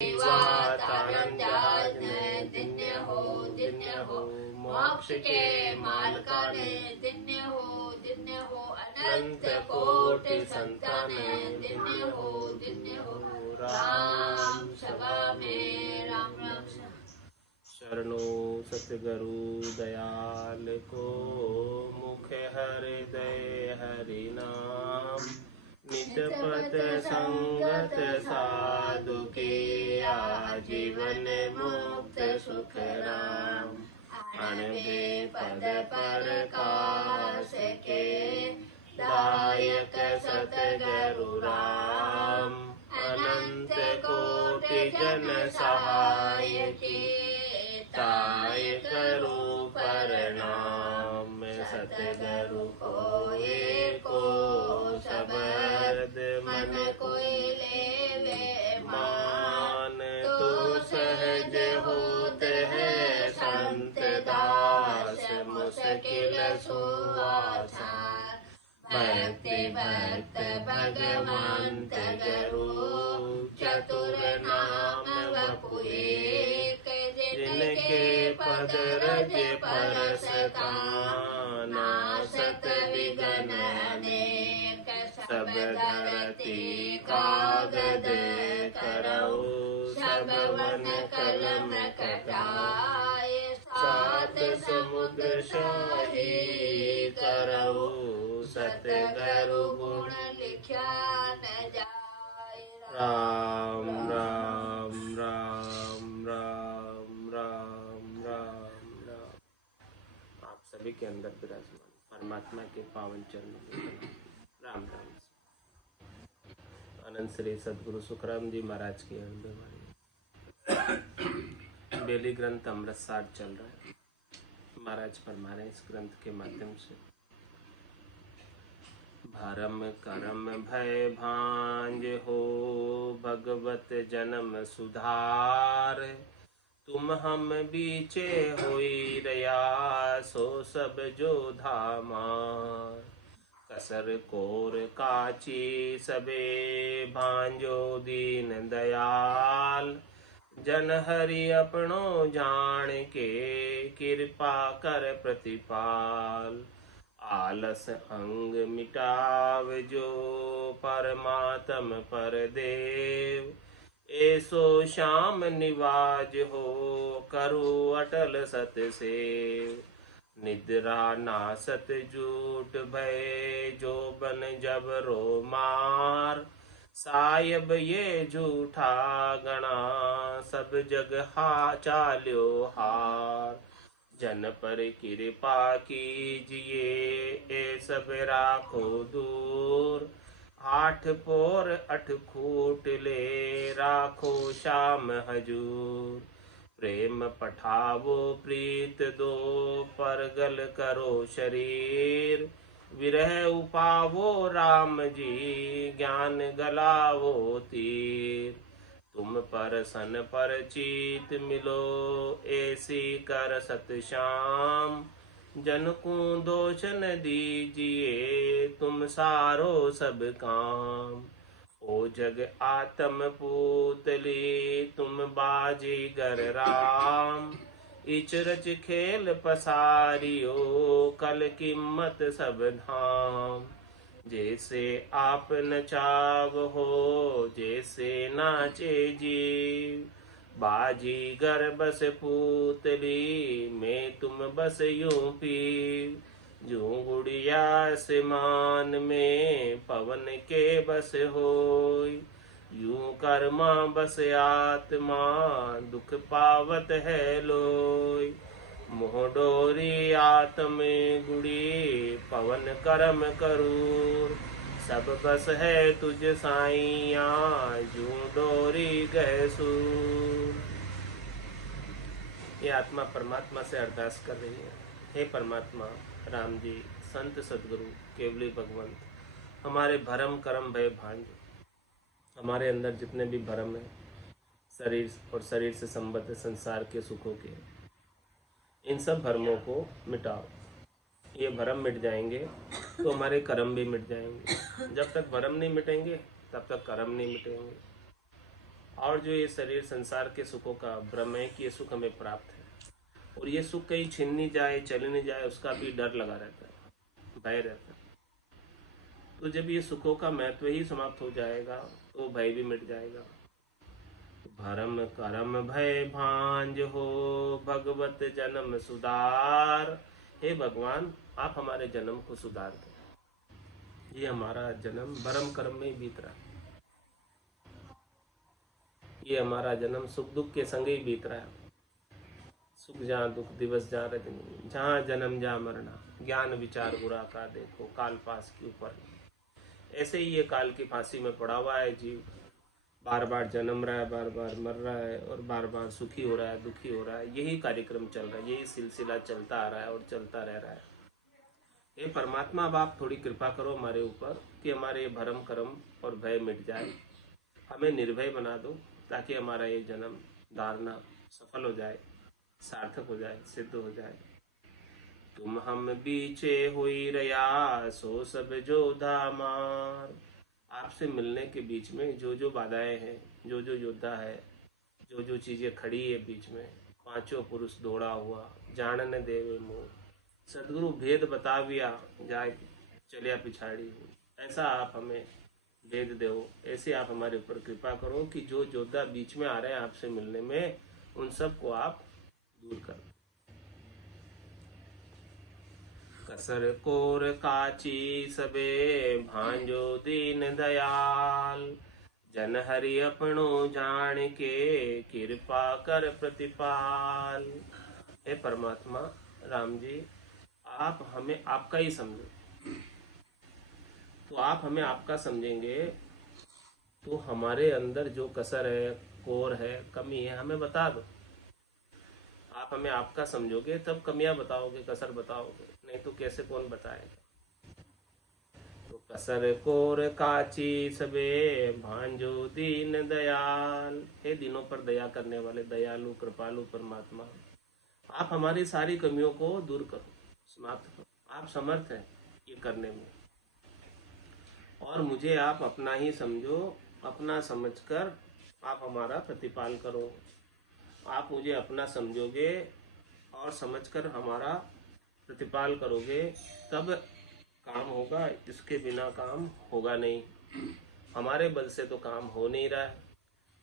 दिन्य हो मोक्ष के मालकाने दिन्य हो अनंत कोटि संताने दिन्य हो राम सभा में राम रक्षा शरणो सतगुरु दयाल को मुख हृदय हरि नाम नित पत संगत साधु के आजीवन मुक्त सुख राम अनबे पद पर काश के दायक सतगुरु राम अनंत कोटि जन सहाय के ताय करो प्रणाम सतगुरु को एको शब्द मन कोई लेवे मान तो सहज होते है संत दास मुश्किल सुआचार भक्ति भक्त भगवंत गुरु चतुर नाम वपु एक जिनके पद रज परस नासत विघ्न अनेक सब धरती कागद करौ सब वन कलम कटाए सात समुद्र शाही करौ सतगुरु गुण लिख्या न जाय राम राम राम राम राम राम राम। आप सभी के अंदर विराजमान परमात्मा के पावन चरणों में राम राम। अनंत श्री सदगुरु सुखराम जी महाराज की बेली ग्रंथ अमृतसार चल रहा है। महाराज फरमा रहे इस ग्रंथ के माध्यम से भरम करम भय भांज हो भगवत जन्म सुधार तुम हम बीचे होई रया सो सब जो धामार कसर कोर काची सबे भांजो दीन दयाल जन हरि अपनो जान के कृपा कर प्रतिपाल आलस अंग मिटाव जो परमात्म पर देव ऐसो श्याम निवाज हो करु अटल सत सेव निद्रा नासत झूठ भय जो बन जब रो मार सायब ये झूठा गणा सब जग हा चाल्यो हार जन पर कृपा कीजिए ए सब राखो दूर आठ पोर अठ खूट ले राखो श्याम हजूर प्रेम पठावो प्रीत दो परगल करो शरीर विरह उपावो राम जी ज्ञान गलावो तीर तुम पर सन पर चीत मिलो ऐसी कर सत श्याम जन को दोष न दीजिए तुम सारो सब काम ओ जग आत्म पूतली तुम बाजीगर राम इच रच खेल पसारियो कल कीमत सब धाम जैसे आप नचाव हो जैसे नाचे जीव बाजीगर बस पूतली में तुम बस यूं पीव जो गुड़िया आसमान में पवन के बस होय यूं कर्मा बस आत्मा दुख पावत है लोय मोह डोरी आत्म गुड़ी पवन कर्म करूर सब बस है तुझ साइया जू डोरी गए सूर। ये आत्मा परमात्मा से अरदास कर रही है, हे परमात्मा राम जी संत सदगुरु केवली भगवंत हमारे भरम कर्म भय भांज हमारे अंदर जितने भी भरम है शरीर और शरीर से संबद्ध संसार के सुखों के इन सब भरमों को मिटाओ। ये भरम मिट जाएंगे तो हमारे कर्म भी मिट जाएंगे। जब तक भरम नहीं मिटेंगे तब तक कर्म नहीं मिटेंगे। और जो ये शरीर संसार के सुखों का भ्रम है कि ये सुख हमें प्राप्त है और ये सुख कहीं छिन नहीं जाए, चले नहीं जाए, उसका भी डर लगा रहता है, भय रहता है। तो जब ये सुखों का महत्व ही समाप्त हो जाएगा तो भय भी मिट जाएगा। भरम करम भय भांज हो भगवत जन्म सुधार। हे भगवान, आप हमारे जन्म को सुधार दो। ये हमारा जन्म भरम कर्म में ही बीत रहा है। ये हमारा जन्म सुख दुख के संग ही बीत रहा है। सुख जहाँ दुख दिवस जहाँ रजनी, जहाँ जन्म जहाँ मरना, ज्ञान विचार बुरा का देखो काल पास के ऊपर। ऐसे ही ये काल की फांसी में पड़ा हुआ है जीव, बार बार जन्म रहा है, बार बार मर रहा है और बार बार सुखी हो रहा है, दुखी हो रहा है। यही कार्यक्रम चल रहा है, यही सिलसिला चलता आ रहा है और चलता रह रहा है। हे परमात्मा, अब आप थोड़ी कृपा करो हमारे ऊपर कि हमारे ये भरम कर्म और भय मिट जाए, हमें निर्भय बना दो ताकि हमारा ये जन्म धारणा सफल हो जाए, सार्थक हो जाए, सिद्ध हो जाए। तुम हम बीचे हुई रया सो सब जोधा मार। आपसे मिलने के बीच में जो जो बाधाएं हैं, जो जो योद्धा है, जो जो चीजें खड़ी है बीच में, पांचों पुरुष दौड़ा हुआ जानने देवे मोह। सदगुरु भेद बताविया जाए चलिया पिछाड़ी। ऐसा आप हमें भेद दो, ऐसे आप हमारे ऊपर कृपा करो कि जो योद्धा बीच में आ रहे हैं आपसे मिलने में, उन सबको आप दूर करो। कसर कोर काची सबे भांजो दीन दयाल। जन हरि अपनो जान के कृपा कर प्रतिपाल। हे परमात्मा राम जी, आप हमें आपका ही समझो। तो आप हमें आपका समझेंगे तो हमारे अंदर जो कसर है, कोर है, कमी है, हमें बता दो। आप हमें आपका समझोगे तब कमियां बताओगे, कसर बताओगे, नहीं तो कैसे कौन बताएगा। तो कसर कोर काची सबे भांजो दीन दयाल। हे दिनों पर दया करने वाले दयालु कृपालु परमात्मा, आप हमारी सारी कमियों को दूर करो, समाप्त करो। आप समर्थ हैं ये करने में और मुझे आप अपना ही समझो, अपना समझकर आप हमारा प्रतिपाल करो। आप मुझे अपना समझोगे और समझकर हमारा प्रतिपाल करोगे तब काम होगा, इसके बिना काम होगा नहीं। हमारे बल से तो काम हो नहीं रहा है,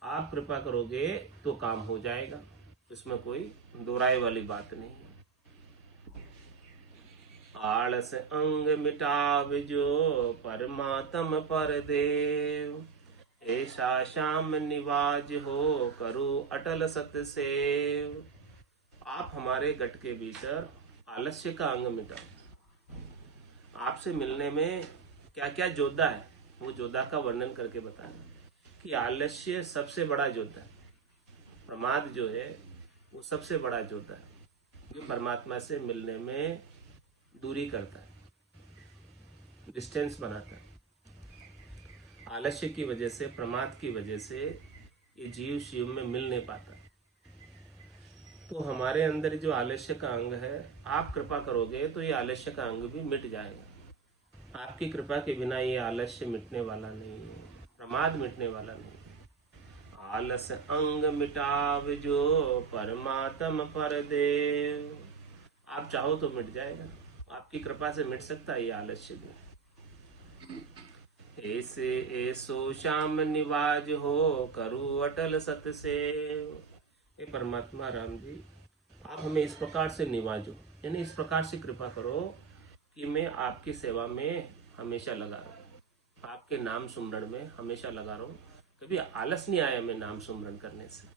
आप कृपा करोगे तो काम हो जाएगा, इसमें कोई दोराई वाली बात नहीं है। आलस अंग मिटाव जो परमात्म पर देव। ऐसा श्याम निवाज हो करो अटल सत्य सेव। आप हमारे गट के भीतर आलस्य का अंग मिटाओ। आपसे मिलने में क्या क्या योद्धा है वो योद्धा का वर्णन करके बताना कि आलस्य सबसे बड़ा योद्धा है, प्रमाद जो है वो सबसे बड़ा योद्धा है जो परमात्मा से मिलने में दूरी करता है, डिस्टेंस बनाता है। आलस्य की वजह से, प्रमाद की वजह से ये जीव शिव में मिल नहीं पाता। तो हमारे अंदर जो आलस्य का अंग है, आप कृपा करोगे तो ये आलस्य का अंग भी मिट जाएगा। आपकी कृपा के बिना ये आलस्य मिटने वाला नहीं है, प्रमाद मिटने वाला नहीं है। आलस अंग मिटाव जो परमात्म पर देव। आप चाहो तो मिट जाएगा, आपकी कृपा से मिट सकता है ये आलस्य भी। ऐसे ऐसो श्याम निवाज हो करू अटल सत्य सेव। हे परमात्मा राम जी, आप हमें इस प्रकार से निवाजो, यानी इस प्रकार से कृपा करो कि मैं आपकी सेवा में हमेशा लगा रहूं, आपके नाम सुमरण में हमेशा लगा रहूं। कभी आलस नहीं आया मैं नाम सुमरण करने से।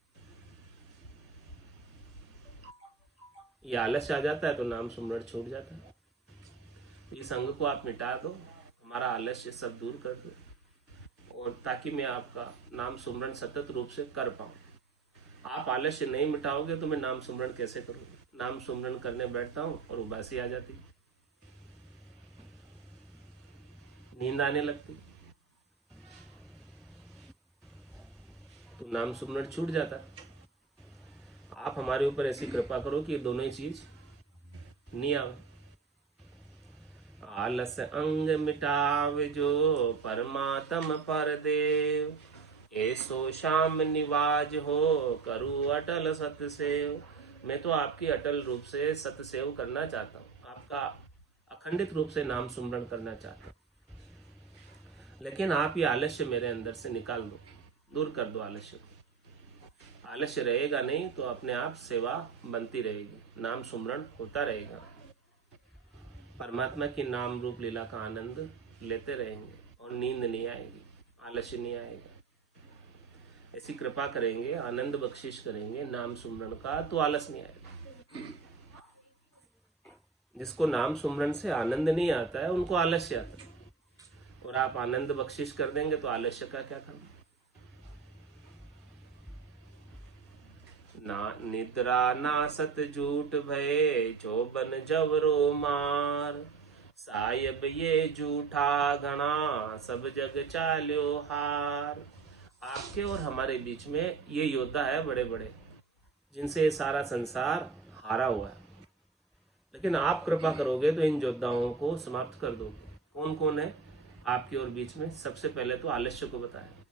ये आलस आ जाता है तो नाम सुमरण छूट जाता है। इस अंग को आप मिटा दो, हमारा आलस्य सब दूर कर दो, और ताकि मैं आपका नाम सुमरण सतत रूप से कर पाऊं। आप आलस्य नहीं मिटाओगे तो मैं नाम सुमरण कैसे करूं? नाम सुमरण करने बैठता हूं और उबासी आ जाती, नींद आने लगती, तो नाम सुमरण छूट जाता। आप हमारे ऊपर ऐसी कृपा करो कि ये दोनों ही चीज नहीं आवे। आलस अंग मिटाव जो परमात्म पर देव। ऐसो श्याम निवाज हो, करूँ अटल सतसेव। मैं तो आपकी अटल रूप से सतसेव करना चाहता हूँ, आपका अखंडित रूप से नाम सुमरण करना चाहता हूँ। लेकिन आप ये आलस्य मेरे अंदर से निकाल दो, दूर कर दो आलस्य को। आलस्य रहेगा नहीं तो अपने आप सेवा बनती रहेगी, नाम सुमरण होता रहेगा, परमात्मा की नाम रूप लीला का आनंद लेते रहेंगे और नींद नहीं आएगी, आलस्य नहीं आएगा। ऐसी कृपा करेंगे, आनंद बख्शिश करेंगे नाम सुमरण का, तो आलस नहीं आएगा। जिसको नाम सुमरण से आनंद नहीं आता है उनको आलस्य आता है, और आप आनंद बख्शिश कर देंगे तो आलस्य का क्या करना। ना निद्रा ना सत झूठ भय, चौबन जवरो मार। सायब ये झूठा घना, सब जग चाल्यो हार। आपके और हमारे बीच में ये योद्धा है बड़े बड़े, जिनसे ये सारा संसार हारा हुआ है। लेकिन आप कृपा करोगे तो इन योद्धाओं को समाप्त कर दोगे। कौन कौन है आपके और बीच में? सबसे पहले तो आलस्य को बताया,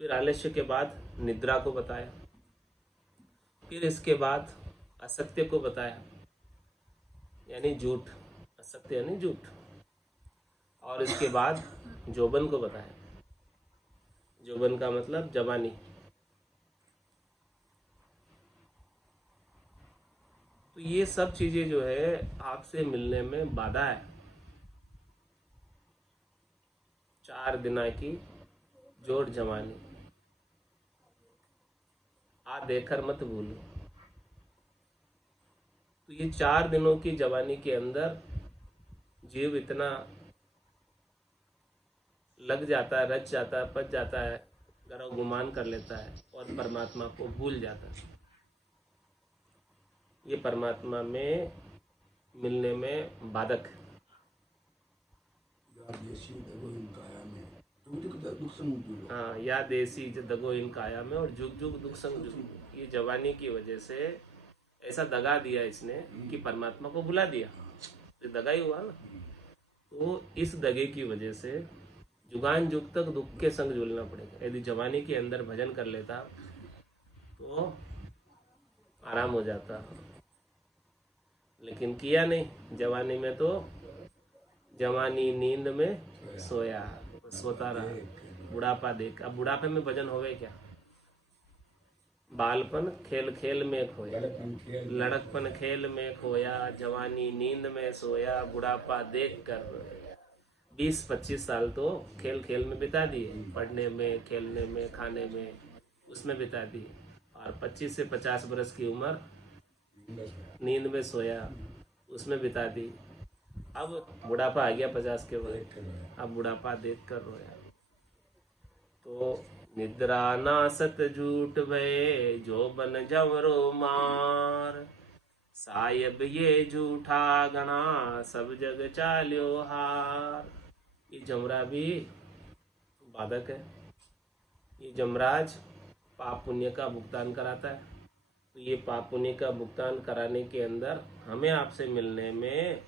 फिर आलस्य के बाद निद्रा को बताया, फिर इसके बाद असत्य को बताया, यानी झूठ, असत्य यानी झूठ, और इसके बाद जोबन को बताया। जोबन का मतलब जवानी। तो ये सब चीजें जो है आपसे मिलने में बाधा है। 4 दिना की जोर जवानी, आ देकर मत भूलो। तो ये 4 दिनों की जवानी के अंदर जीव इतना लग जाता है, रच जाता है, पच जाता है, गर्व गुमान कर लेता है और परमात्मा को भूल जाता है। ये परमात्मा में मिलने में बाधक है। हाँ, या देसी दगो इन काया में और जुग जुग दुख संग जुग। ये जवानी की वजह से ऐसा दगा दिया इसने कि परमात्मा को भुला दिया, ये दगा ही हुआ ना। तो इस दगे की वजह से जुगान जुग तक दुख के संग झूलना पड़ेगा। यदि जवानी के अंदर भजन कर लेता तो आराम हो जाता, लेकिन किया नहीं। जवानी में तो जवानी नींद में सोया, सोता रहा, बुढ़ापा देख। अब बुढ़ापे में भजन होवे क्या? बालपन खेल खेल में खोया, लड़कपन खेल में खोया, जवानी नींद में सोया, बुढ़ापा देख कर 20-25 साल तो खेल खेल में बिता दिए, पढ़ने में, खेलने में, खाने में, उसमें बिता दिए। और 25 से 50 बरस की उम्र नींद में सोया, उसमें बिता दी। अब बुढ़ापा आ गया 50 के बाद, अब बुढ़ापा देख कर रोया। तो निद्रा ना सत झूठ भय, जो बन जवरो मार। सायब ये झूठा गणा, सब जग चाल्यो हार। ये जमरा भी बाधक है। ये जमराज पाप पुण्य का भुगतान कराता है। तो ये पाप पुण्य का भुगतान कराने के अंदर हमें आपसे मिलने में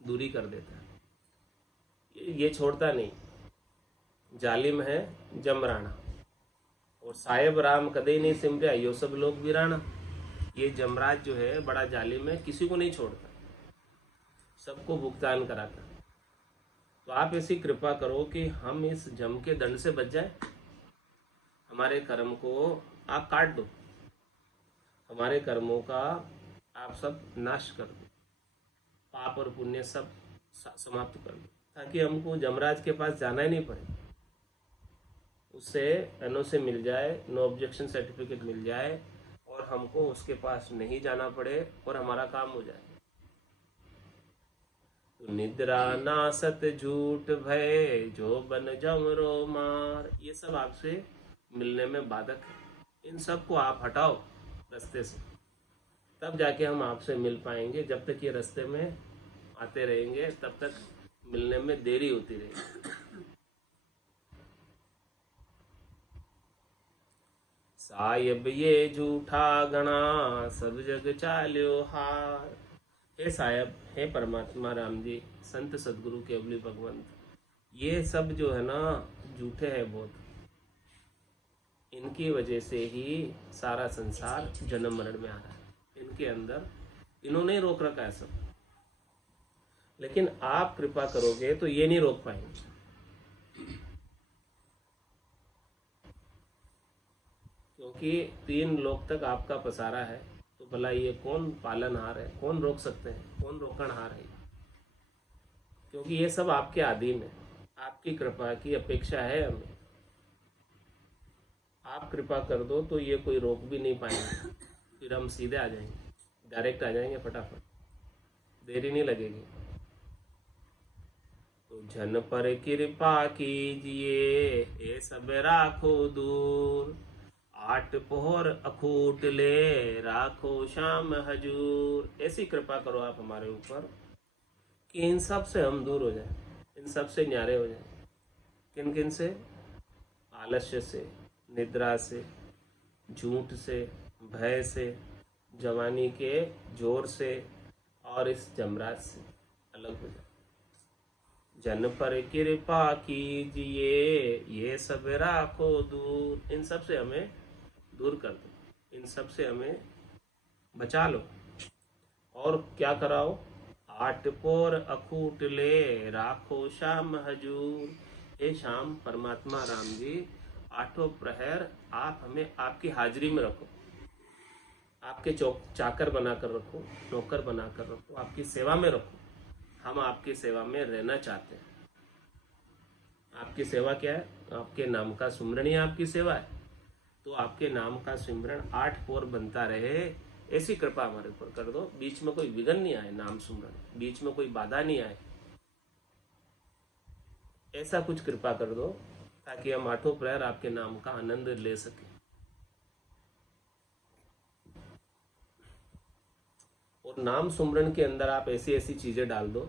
दूरी कर देता है। ये छोड़ता नहीं। जालिम है जमराना, और साहेब राम कदे नहीं सिमरिया, यो सब लोग वीराना। ये जमराज जो है बड़ा जालिम है, किसी को नहीं छोड़ता, सबको भुगतान कराता। तो आप ऐसी कृपा करो कि हम इस जम के दंड से बच जाए। हमारे कर्म को आप काट दो, हमारे कर्मों का आप सब नाश कर दो, पाप और पुण्य सब समाप्त कर दो, ताकि हमको जमराज के पास जाना ही नहीं पड़े। उससे एनओसी मिल जाए, नो ऑब्जेक्शन सर्टिफिकेट मिल जाए, और हमको उसके पास नहीं जाना पड़े और हमारा काम हो जाए। तो निद्रा ना सत झूठ भय, जो बन जमरो मार। ये सब आपसे मिलने में बाधक है। इन सब को आप हटाओ रास्ते से, तब जाके हम आपसे मिल पाएंगे। जब तक ये रास्ते में आते रहेंगे तब तक मिलने में देरी होती रहेगी। सायब ये झूठा गणा, सब जग चाल्यो हार। हे सायब, हे परमात्मा राम जी, संत सदगुरु केवली भगवंत, ये सब जो है ना झूठे हैं बहुत। इनकी वजह से ही सारा संसार जन्म मरण में आ रहा है। इनके अंदर इन्होंने रोक रखा है सब। लेकिन आप कृपा करोगे तो ये नहीं रोक पाएंगे। क्योंकि 3 लोक तक आपका पसारा है, तो भला ये कौन पालनहार है, कौन रोक सकते हैं, कौन रोकनहार है? क्योंकि ये सब आपके अधीन है। आपकी कृपा की अपेक्षा है हमें। आप कृपा कर दो तो ये कोई रोक भी नहीं पाएंगे। फिर हम सीधे आ जाएंगे, डायरेक्ट आ जाएंगे, फटाफट, देरी नहीं लगेगी। तो जन पर कृपा कीजिए, ये सब राखो दूर, 8 पहर अखूट ले, राखो शाम हजूर। ऐसी कृपा करो आप हमारे ऊपर कि इन सब से हम दूर हो जाएं, इन सब से न्यारे हो जाएं। किन किन से? आलस्य से, निद्रा से, झूठ से, भय से, जवानी के जोर से और इस जमराज से अलग हो जाए। जन पर कृपा कीजिए, ये सब राखो दूर। इन सब से हमें दूर कर दो, इन सब से हमें बचा लो। और क्या कराओ? 8 पहर अखूट ले, राखो शाम हजूर। हे शाम परमात्मा राम जी, 8 प्रहर आप हमें आपकी हाजिरी में रखो, आपके चाकर बनाकर रखो, नौकर बनाकर रखो, आपकी सेवा में रखो। हम आपकी सेवा में रहना चाहते हैं। आपकी सेवा क्या है? आपके नाम का सुमरण ही आपकी सेवा है। तो आपके नाम का सिमरण 8 पहर बनता रहे, ऐसी कृपा हमारे ऊपर कर दो। बीच में कोई विघ्न नहीं आए, नाम सुमरण बीच में कोई बाधा नहीं आए, ऐसा कुछ कृपा कर दो ताकि हम 8 प्रहर आपके नाम का आनंद ले सके। और नाम सुमरण के अंदर आप ऐसी ऐसी चीजें डाल दो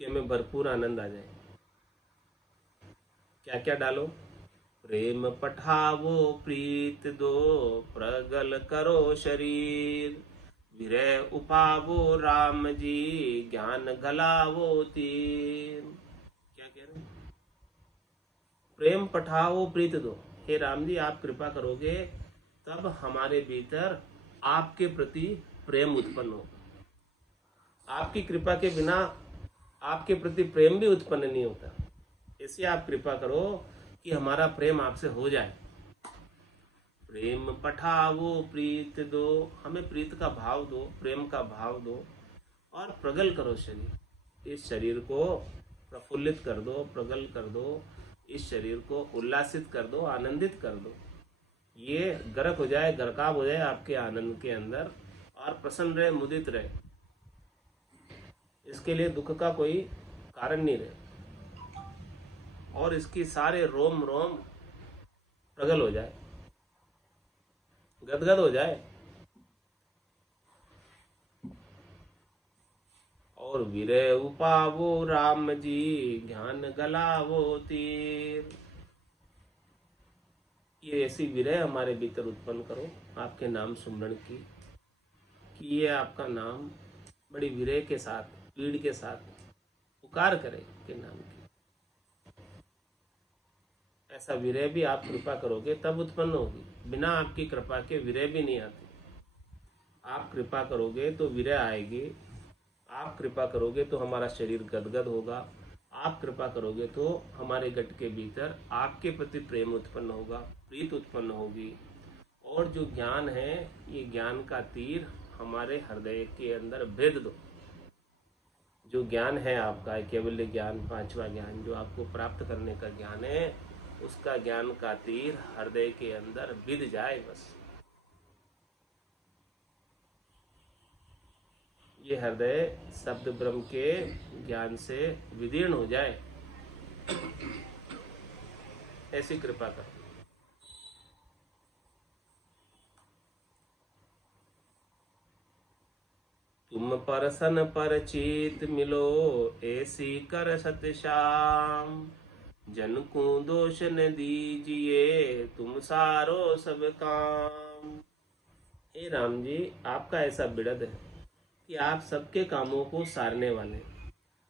कि हमें भरपूर आनंद आ जाए। क्या क्या डालो? प्रेम पठावो प्रीत दो, प्रगल करो शरीर, विरह उपावो राम जी, ज्ञान गलावो तीर। क्या कह रहे हैं? प्रेम पठाओ प्रीत दो। हे राम जी, आप कृपा करोगे तब हमारे भीतर आपके प्रति प्रेम उत्पन्न होगा। आपकी कृपा के बिना आपके प्रति प्रेम भी उत्पन्न नहीं होता। ऐसे आप कृपा करो कि हमारा प्रेम आपसे हो जाए। प्रेम पठावो प्रीत दो, हमें प्रीत का भाव दो, प्रेम का भाव दो। और प्रगल करो शरीर, इस शरीर को प्रफुल्लित कर दो, प्रगल कर दो, इस शरीर को उल्लासित कर दो, आनंदित कर दो। ये गर्क हो जाए, गरकाब हो जाए आपके आनंद के अंदर, और प्रसन्न रहे, मुदित रहे। इसके लिए दुख का कोई कारण नहीं रहे, और इसकी सारे रोम रोम प्रगल हो जाए, गदगद हो जाए। और विरह उपावो राम जी, ज्ञान गलावो तीर। ये ऐसी विरह हमारे भीतर उत्पन्न करो आपके नाम सुमरण की, कि ये आपका नाम बड़ी विरह के साथ, पीड़ के साथ पुकार करे के नाम की। ऐसा विरह भी आप कृपा करोगे तब उत्पन्न होगी, बिना आपकी कृपा के विरह भी नहीं आती। आप कृपा करोगे तो विरह आएगी, आप कृपा करोगे तो हमारा शरीर गदगद होगा, आप कृपा करोगे तो हमारे गट के भीतर आपके प्रति प्रेम उत्पन्न होगा, प्रीत उत्पन्न होगी। और जो ज्ञान है, ये ज्ञान का तीर हमारे हृदय के अंदर भेद दो। जो ज्ञान है आपका केवल ज्ञान, 5वां ज्ञान जो आपको प्राप्त करने का ज्ञान है, उसका ज्ञान का तीर हृदय के अंदर बिध जाए। बस ये हृदय शब्द ब्रह्म के ज्ञान से विदीर्ण हो जाए, ऐसी कृपा कर। तुम परसन पर चीत मिलो, ऐसी कर सत श्याम, जन को दोष न दीजिए, तुम सारो सब काम। हे राम जी, आपका ऐसा बिड़द है कि आप सबके कामों को सारने वाले,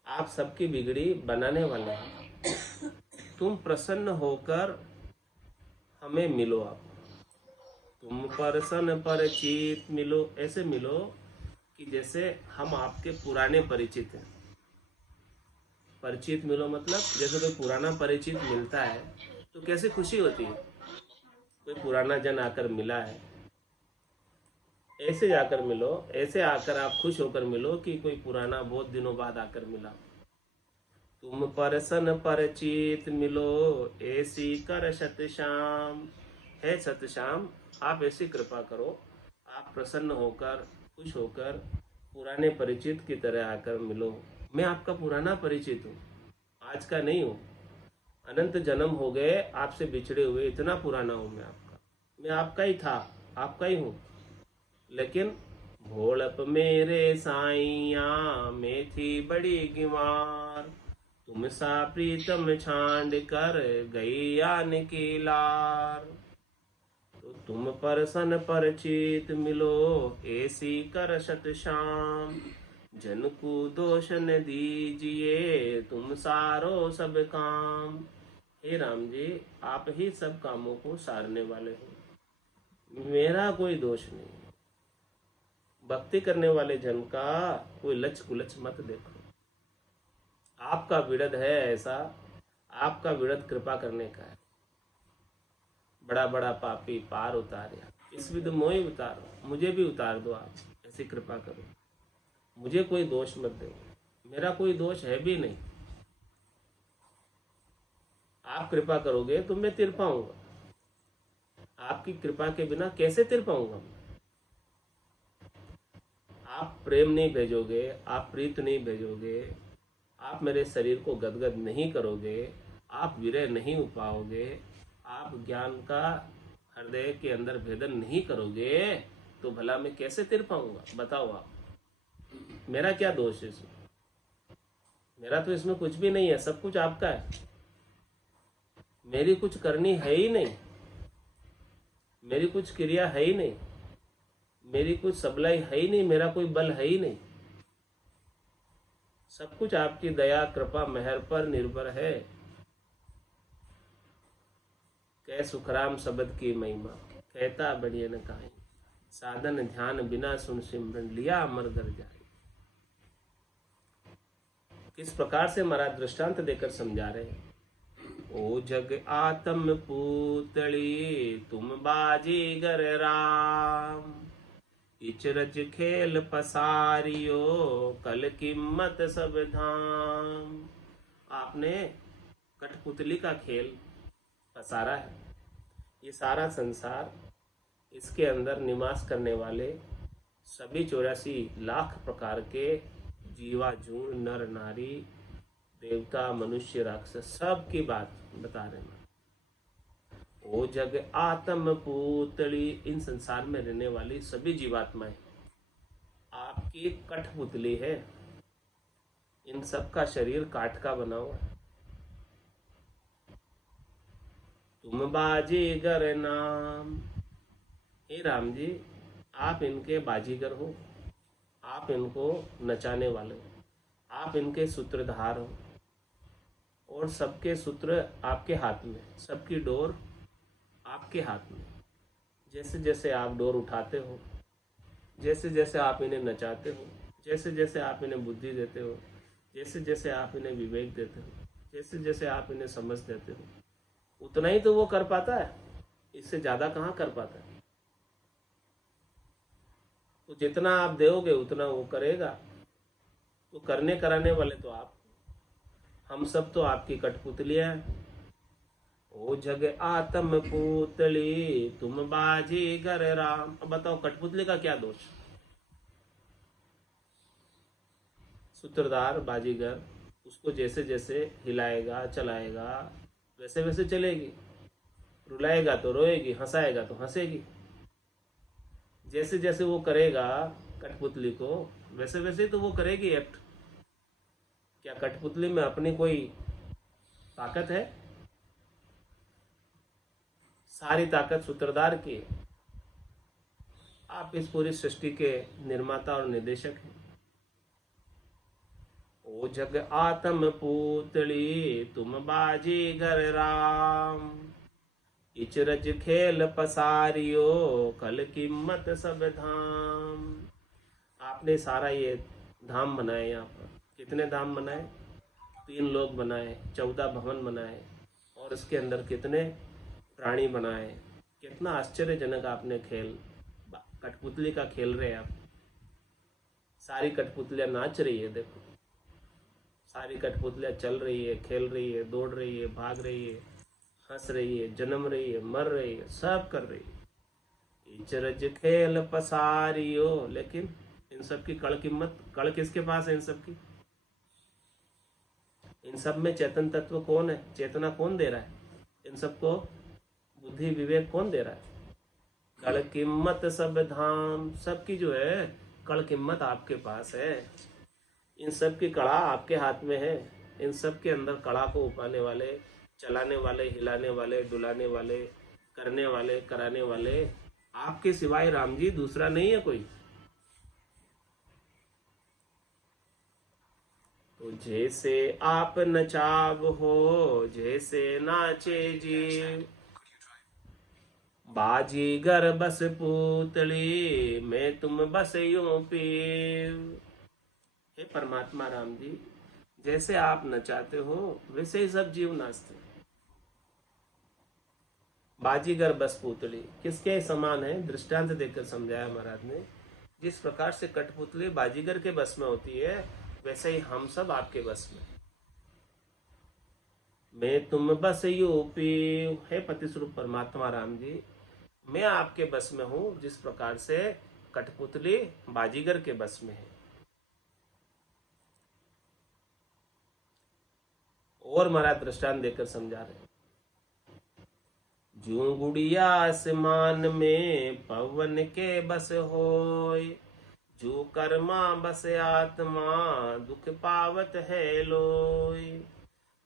आप सबकी बिगड़ी बनाने वाले हैं। तुम प्रसन्न होकर हमें मिलो आप। तुम परसन परिचित मिलो, ऐसे मिलो कि जैसे हम आपके पुराने परिचित हैं। परिचित मिलो मतलब जैसे कोई पुराना परिचित मिलता है तो कैसी खुशी होती है। कोई पुराना जन आकर मिला है, ऐसे जाकर मिलो, ऐसे आकर आप खुश होकर मिलो कि कोई पुराना बहुत दिनों बाद आकर मिला। तुम परसन परिचित मिलो, ऐसी कर सतश्याम। है सतश्याम, आप ऐसी कृपा करो, आप प्रसन्न होकर खुश होकर पुराने परिचित की तरह आकर मिलो। मैं आपका पुराना परिचित हूँ, आज का नहीं हूँ। अनंत जन्म हो गए आपसे बिछड़े हुए, इतना पुराना हूँ मैं आपका। मैं आपका ही था, आपका ही हूँ। लेकिन भोलप मेरे साइया में थी बड़ी गिवार, तुम सा प्रीतम छांड कर गई आन की लार। तो तुम परसन परिचित मिलो, ऐसी कर सत श्याम। जन को दोष न दीजिए, तुम सारो सब काम। हे राम जी, आप ही सब कामों को सारने वाले हो, मेरा कोई दोष नहीं। भक्ति करने वाले जन का कोई लच कुलच मत देखो। आपका विरध है ऐसा, आपका विरध कृपा करने का है। बड़ा बड़ा पापी पार उतारिया, इस विध मोहि उतारो, मुझे भी उतार दो आप, ऐसी कृपा करो। मुझे कोई दोष मत दो, मेरा कोई दोष है भी नहीं। आप कृपा करोगे तो मैं तिर पाऊंगा, आपकी कृपा के बिना कैसे तिर पाऊंगा। आप प्रेम नहीं भेजोगे, आप प्रीत नहीं भेजोगे, आप मेरे शरीर को गदगद नहीं करोगे, आप विरह नहीं उपाओगे, आप ज्ञान का हृदय के अंदर भेदन नहीं करोगे, तो भला मैं कैसे तिर पाऊंगा। बताओ आप, मेरा क्या दोष है इसमें। मेरा तो इसमें कुछ भी नहीं है, सब कुछ आपका है। मेरी कुछ करनी है ही नहीं, मेरी कुछ क्रिया है ही नहीं, मेरी कुछ सबलाई है ही नहीं, मेरा कोई बल है ही नहीं। सब कुछ आपकी दया कृपा मेहर पर निर्भर है। कह सुखराम शब्द की महिमा, कहता बढ़िया न कहीं। साधन ध्यान बिना सुन सिमरन, लिया अमर कर जाए। किस प्रकार से महाराज दृष्टांत देकर समझा रहे हैं। ओ जग आत्म पूतली, तुम बाजीगर राम। इचरज खेल पसारियो, कल कीमत सब धाम। आपने कठपुतली का खेल पसारा है। ये सारा संसार, इसके अंदर निवास करने वाले सभी 84 लाख प्रकार के जीवाजून, नर नारी, देवता, मनुष्य, राक्षस, सब की बात बता रहे हैं। ओ जग आत्म पुतली, इन संसार में रहने वाली सभी जीवात्माएं आपकी कठपुतली है। इन सब का शरीर काठ का बना हुआ है। तुम बाजीगर नाम, हे राम जी, आप इनके बाजीगर हो, आप इनको नचाने वाले हो, आप इनके सूत्रधार हो। और सबके सूत्र आपके हाथ में, सबकी डोर आपके हाथ में। जैसे जैसे आप डोर उठाते हो, जैसे जैसे आप इन्हें नचाते हो, जैसे जैसे आप इन्हें बुद्धि देते हो, जैसे जैसे आप इन्हें विवेक देते हो, जैसे जैसे आप इन्हें समझ देते हो, उतना ही तो वो कर पाता है, इससे ज़्यादा कहाँ कर पाता है। तो जितना आप दोगे उतना वो करेगा। तो करने कराने वाले तो आप, हम सब तो आपकी कठपुतलियां हैं। ओ जग आत्म पुतली, तुम बाजीगर राम। अब बताओ कठपुतली का क्या दोष। सूत्रधार बाजीगर, उसको जैसे जैसे हिलाएगा चलाएगा वैसे वैसे चलेगी, रुलाएगा तो रोएगी, हंसाएगा तो हंसेगी। जैसे जैसे वो करेगा कठपुतली को, वैसे वैसे तो वो करेगी एक्ट। क्या कठपुतली में अपनी कोई ताकत है। सारी ताकत सूत्रधार की है। आप इस पूरी सृष्टि के निर्माता और निर्देशक हैं। ओ जग आत्म पुतली, तुम बाजीगर राम। इचरज खेल पसारियो कल कीमत सब धाम। आपने सारा ये धाम बनाए, यहाँ पर कितने धाम बनाए? 3 लोक बनाए, 14 भवन बनाए, और इसके अंदर कितने प्राणी बनाए। कितना आश्चर्यजनक आपने खेल, कठपुतली का खेल रहे आप। सारी कठपुतलियां नाच रही है, देखो सारी कठपुतलियां चल रही है, खेल रही है, दौड़ रही है, भाग रही है, हंस रही है, जन्म रही है, मर रही है, सब कर रही है। इचरज खेल पसारियो, लेकिन इन सब की कड़ कीमत, कड़ किसके पास है इन सब की? इन सब में चेतन तत्व कौन है? चेतना कौन दे रहा है इन सबको? बुद्धि विवेक कौन दे रहा है? कड़ कीमत सब धाम, सबकी जो है कड़ कीमत आपके पास है। इन सब की कड़ा आपके हाथ में है। इन सब के अंदर कड़ा को उपाने वाले, चलाने वाले, हिलाने वाले, डुलाने वाले, करने वाले, कराने वाले आपके सिवाय राम जी दूसरा नहीं है कोई। तो जैसे आप नचाव हो, जैसे नाचे जीव, बाजीगर बस पूतली, मैं तुम बस यूं पीव। हे परमात्मा राम जी, जैसे आप नचाते हो वैसे ही सब जीव नाचते। बाजीगर बस पूतली किसके समान है? दृष्टांत देकर समझाया महाराज ने। जिस प्रकार से कठपुतली बाजीगर के बस में होती है, वैसे ही हम सब आपके बस में। मैं तुम बस यूपी, हे पति स्वरूप परमात्मा राम जी, मैं आपके बस में हूं, जिस प्रकार से कठपुतली बाजीगर के बस में है। और महाराज दृष्टांत देकर समझा रहे, जू गुड़िया आसमान में पवन के बस होय, जू कर्मा बस आत्मा दुख पावत है लोय।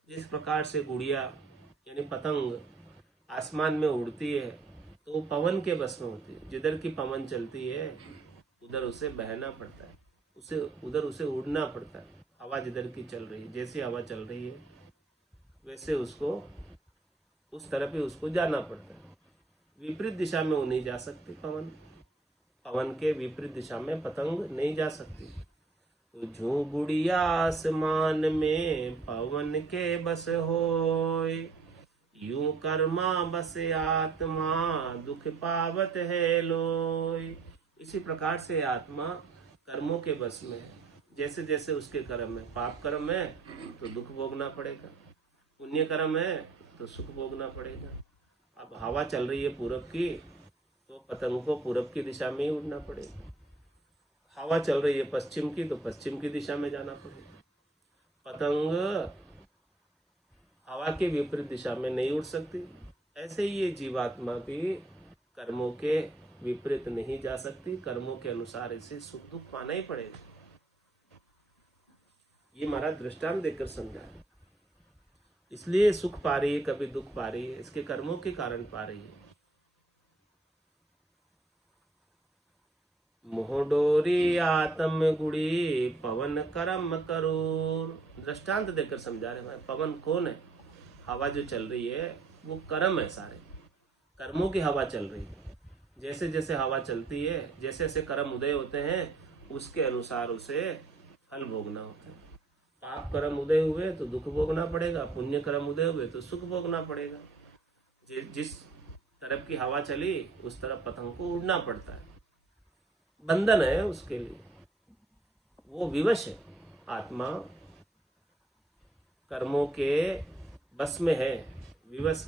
जिस प्रकार से गुड़िया यानी पतंग आसमान में उड़ती है, तो पवन के बस में होती है। जिधर की पवन चलती है उधर उसे बहना पड़ता है, उधर उसे उड़ना पड़ता है। हवा जिधर की चल रही है, जैसी हवा चल रही है वैसे उसको उस तरफ ही उसको जाना पड़ता है। विपरीत दिशा में वो नहीं जा सकती। पवन के विपरीत दिशा में पतंग नहीं जा सकती। तो जू गुड़िया आसमान में पवन के बस होय, यूं कर्मा बस आत्मा दुख पावत है लोय। इसी प्रकार से आत्मा कर्मों के बस में है। जैसे जैसे उसके कर्म है, पाप कर्म है तो दुख भोगना पड़ेगा, पुण्य कर्म है तो सुख भोगना पड़ेगा। अब हवा चल रही है पूरब की, तो पतंग को पूरब की दिशा में ही उड़ना पड़ेगा। हवा चल रही है पश्चिम की, तो पश्चिम की दिशा में जाना पड़ेगा। पतंग हवा के विपरीत दिशा में नहीं उड़ सकती। ऐसे ही ये जीवात्मा भी कर्मों के विपरीत नहीं जा सकती। कर्मों के अनुसार इसे सुख दुख पाना ही पड़ेगा। ये हमारा दृष्टांत देकर समझा है। इसलिए सुख पा रही है, कभी दुख पा रही है, इसके कर्मों के कारण पा रही है। मोहडोरी आत्म गुड़ी पवन करम करूर। दृष्टांत देकर समझा रहे हैं। पवन कौन है? हवा जो चल रही है वो कर्म है, सारे कर्मों की हवा चल रही है। जैसे जैसे हवा चलती है, जैसे जैसे कर्म उदय होते हैं, उसके अनुसार उसे फल भोगना होता है। पाप कर्म उदय हुए तो दुख भोगना पड़ेगा, पुण्य कर्म उदय हुए तो सुख भोगना पड़ेगा। जिस तरफ की हवा चली उस तरफ पतंग को उड़ना पड़ता है। बंधन है उसके लिए, वो विवश है। आत्मा कर्मों के बस में है, विवश,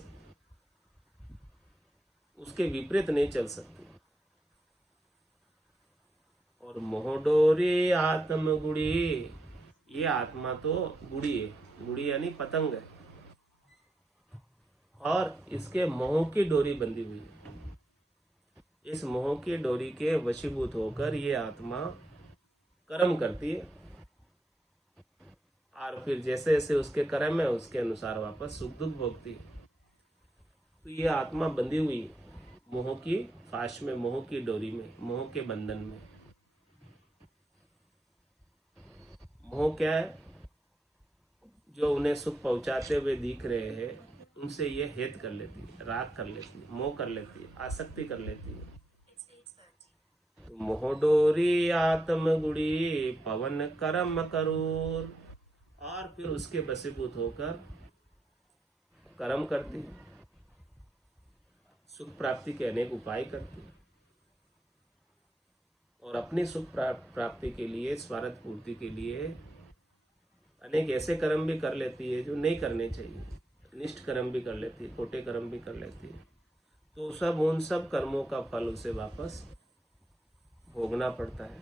उसके विपरीत नहीं चल सकती। और मोहडोरी आत्म गुड़ी, ये आत्मा तो गुड़ी है, गुड़ी यानी पतंग है, और इसके मोह की डोरी बंधी हुई है। इस मोह की डोरी के वशीभूत होकर ये आत्मा कर्म करती है, और फिर जैसे जैसे उसके कर्म है उसके अनुसार वापस सुख दुख भोगती है। तो ये आत्मा बंधी हुई मोह की फाश में, मोह की डोरी में, मोह के बंधन में। मोह क्या है? जो उन्हें सुख पहुंचाते हुए दिख रहे हैं उनसे ये हेत कर लेती है, राग कर लेती है, मोह कर लेती है, आसक्ति कर लेती है। तो मोह डोरी आत्म गुड़ी पवन करम करूर, और फिर उसके वशीभूत होकर कर्म करती है, सुख प्राप्ति के अनेक उपाय करती है, और अपनी सुख प्राप्ति के लिए, स्वार्थ पूर्ति के लिए अनेक ऐसे कर्म भी कर लेती है जो नहीं करने चाहिए, निष्ठ कर्म भी कर लेती है, खोटे कर्म भी कर लेती है। तो सब उन सब कर्मों का फल उसे वापस भोगना पड़ता है।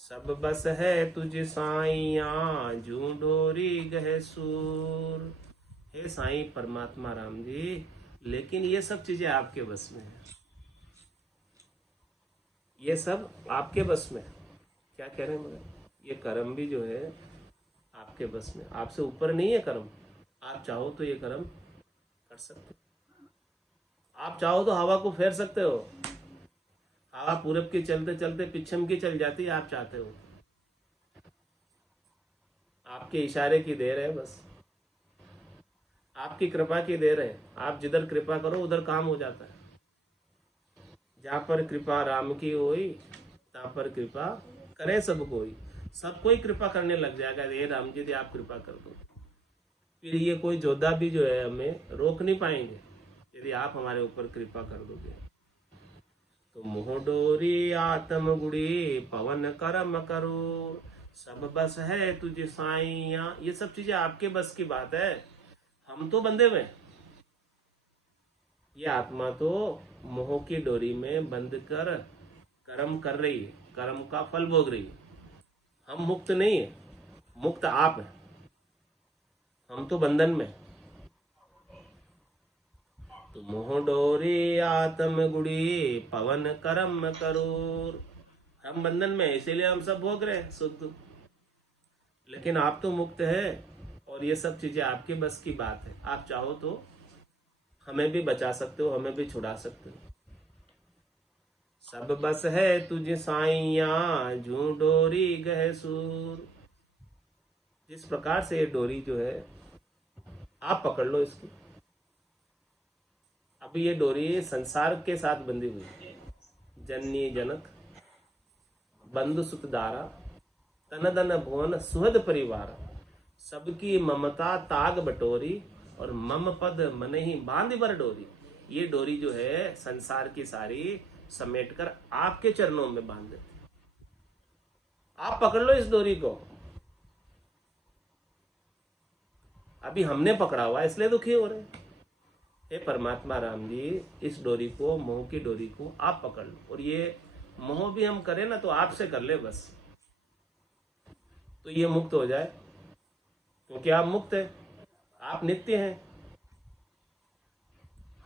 सब बस है तुझ साईया जू डोरी गह सूर। हे साईं परमात्मा राम जी, लेकिन ये सब चीजें आपके बस में है, ये सब आपके बस में है। क्या कह रहे हैं मगर ये कर्म भी जो है आपके बस में, आपसे ऊपर नहीं है कर्म। आप चाहो तो ये कर्म कर सकते हो, आप चाहो तो हवा को फेर सकते हो। हवा पूरब की चलते चलते पश्चिम की चल जाती है, आप चाहते हो। आपके इशारे की देर है, बस आपकी कृपा की देर है। आप जिधर कृपा करो उधर काम हो जाता है। जहाँ पर कृपा राम की होई तहाँ पर कृपा करे सब कोई। सब कोई कृपा करने लग जाएगा, ये राम जी आप कृपा कर दो। फिर ये कोई जोधा भी जो है हमें रोक नहीं पाएंगे यदि आप हमारे ऊपर कृपा कर दोगे। तो मोह डोरी आत्म गुड़ी पवन करम करो, सब बस है तुझे साईया। ये सब चीजें आपके बस की बात है, हम तो बंधे हुए। ये आत्मा तो मोह की डोरी में बंध कर कर्म कर रही है, कर्म का फल भोग रही है। हम मुक्त नहीं है, मुक्त आप है, हम तो बंधन में। तो मोह डोरी आत्म गुड़ी पवन करम करूर। हम बंधन में, इसीलिए हम सब भोग रहे हैं सुख दुख। लेकिन आप तो मुक्त है, और ये सब चीजें आपके बस की बात है। आप चाहो तो हमें भी बचा सकते हो, हमें भी छुड़ा सकते हो। सब बस है तुझे साईया जू डोरी गह सूर। जिस प्रकार से ये डोरी जो है आप पकड़ लो इसकी। अब ये डोरी संसार के साथ बंधी हुई है। जननी जनक बंधु सुत दारा तन दन भुवन सुहद परिवार, सबकी ममता ताग बटोरी और मम पद मन ही बांध बर डोरी। ये डोरी जो है संसार की सारी समेट कर आपके चरणों में बांध देती। आप पकड़ लो इस डोरी को। अभी हमने पकड़ा हुआ इसलिए दुखी हो रहे। हे परमात्मा राम जी, इस डोरी को, मोह की डोरी को आप पकड़ लो। और ये मोह भी हम करें ना तो आपसे कर ले बस, तो ये मुक्त हो जाए। क्योंकि आप मुक्त है, आप नित्य हैं।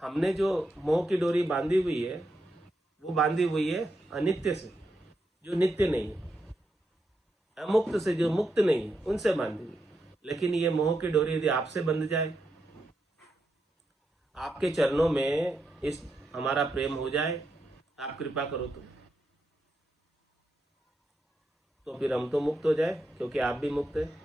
हमने जो मोह की डोरी बांधी हुई है वो बांधी हुई है अनित्य से, जो नित्य नहीं है, अमुक्त से, जो मुक्त नहीं है, उनसे बांधी हुई। लेकिन ये मोह की डोरी यदि आपसे बंध जाए, आपके चरणों में इस हमारा प्रेम हो जाए, आप कृपा करो तो फिर हम तो मुक्त हो जाए, क्योंकि आप भी मुक्त है।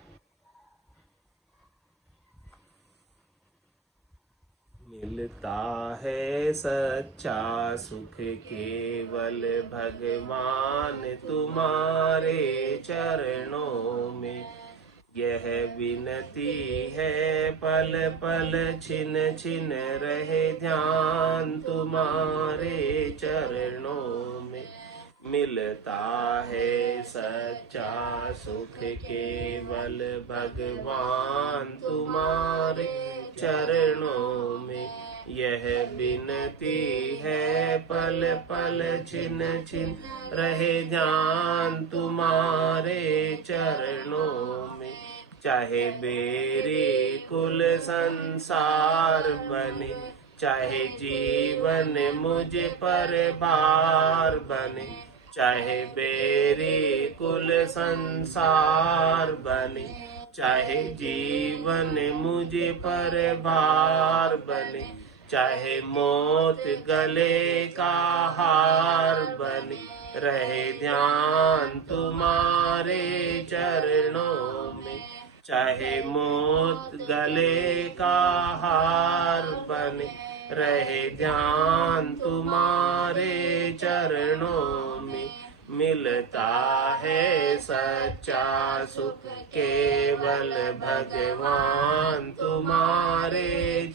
मिलता है सच्चा सुख केवल भगवान तुम्हारे चरणों में, यह विनती है पल पल छिन छिन रहे ध्यान तुम्हारे चरणों में। मिलता है सच्चा सुख केवल भगवान तुम्हारे चरणों में, यह विनती है पल पल छिन छिन रहे ध्यान तुम्हारे चरणों में। चाहे बेरी कुल संसार बने, चाहे जीवन मुझ पर भार बने, चाहे बेरी कुल संसार बने, चाहे जीवन मुझ पर भार बने, चाहे मौत गले का हार बने, रहे ध्यान तुम्हारे चरणों में। चाहे मोत गले का हार बने, रहे ध्यान तुम्हारे चरणों में। मिलता है सच्चा सुख केवल भगवान तुम्हारे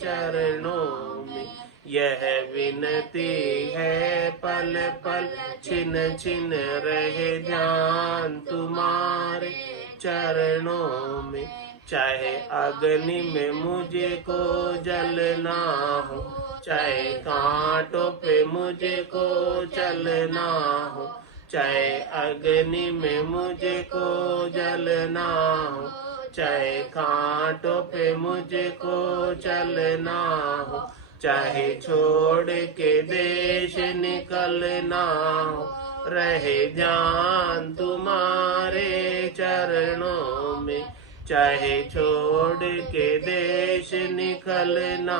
चरणों में। यह विनती है पल पल छिन छिन रहे ध्यान तुम्हारे चरणों में। चाहे अग्नि में मुझे को जलना हो, चाहे कांटों पे मुझे को चलना हो, चाहे अग्नि में मुझे को जलना हो, चाहे कांटों पे मुझे को चलना हो, चाहे छोड़ के देश निकलना हो, रहे ध्यान तुम्हारे चरणों में। चाहे छोड़ के देश निकलना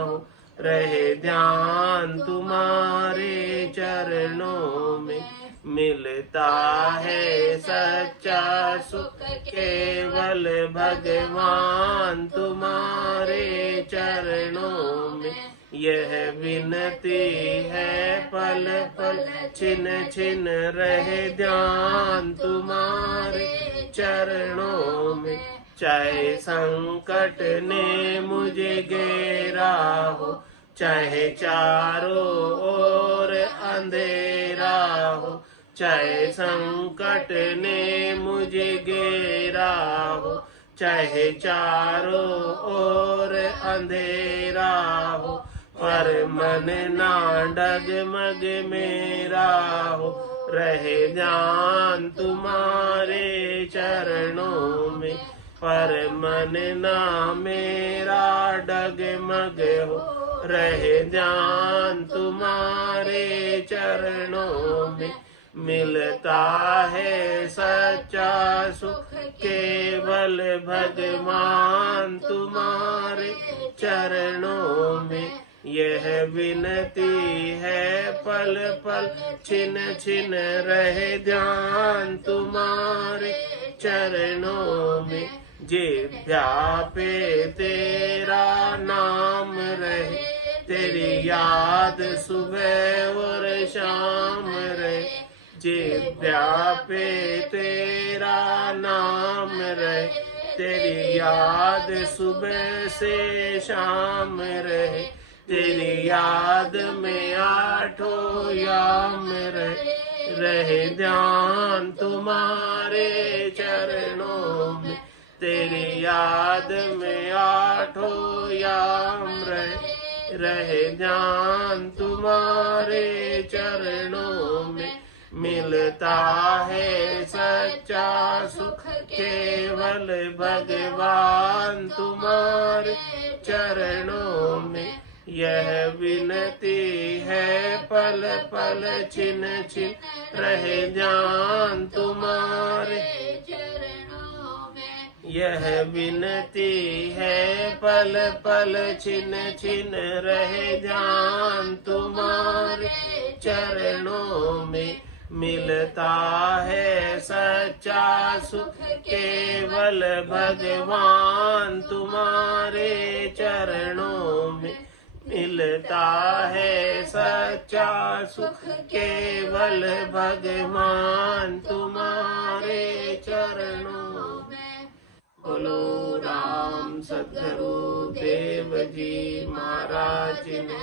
हो, रहे ध्यान तुम्हारे चरणों में। मिलता है सच्चा सुख केवल भगवान तुम्हारे चरणों में। यह विनती है पल पल छिन छिन रहे ध्यान तुम्हारे चरणों में। चाहे संकट ने मुझे घेरा हो, चाहे चारों ओर अंधेरा हो, चाहे संकट ने मुझे घेरा हो, चाहे चारों ओर अंधेरा हो, पर मन ना डगमग मेरा हो, रहे ध्यान तुम्हारे चरणों में। पर मन ना मेरा डगमग हो, रहे ध्यान तुम्हारे चरणों में। मिलता है सच्चा सुख केवल भगवान तुम्हारे चरणों में। यह विनती है पल पल छिन छिन रहे ध्यान तुम्हारे चरणों में। जिह्वा पे तेरा नाम रहे, तेरी याद सुबह और शाम रहे। जिह्वा पे तेरा नाम रहे, तेरी याद सुबह से शाम रहे। तेरी याद में आठों याम रहे ध्यान तुम्हारे चरणों में। तेरी याद में आठों याम रहे ध्यान तुम्हारे चरणों में। मिलता है सच्चा सुख केवल भगवान तुम्हारे चरणों में। यह विनती है पल पल छिन छिन रहे ध्यान तुम्हारे चरणों में। यह विनती है पल पल छिन छिन रहे ध्यान तुम्हारे चरणों में। मिलता है सच्चा सुख केवल भगवान तुम्हारे चरणों में। मिलता है सच्चा सुख केवल भगवान तुम्हारे चरणों में। बोलो राम सद्गुरु देव जी महाराज ने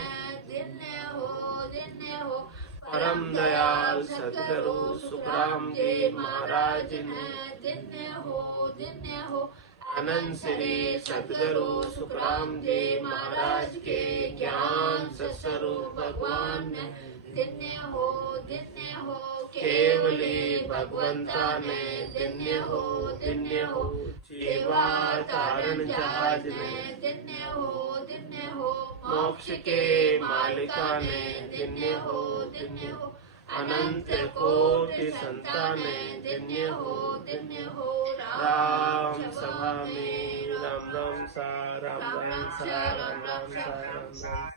धन्य हो परम दयाल सद्गुरु सुखराम जी महाराज ने धन्य हो अनंत श्री सद्गुरु सुखराम जी महाराज के ज्ञान स्वरूप भगवान ने धन्य हो केवली भगवंता ने धन्य हो जीवा तारण जहाज ने धन्य हो मोक्ष के मालिका ने धन्य हो अनंत कोटि संताने धन्य हो राम सभा में राम राम सा राम राम सा राम राम सा राम राम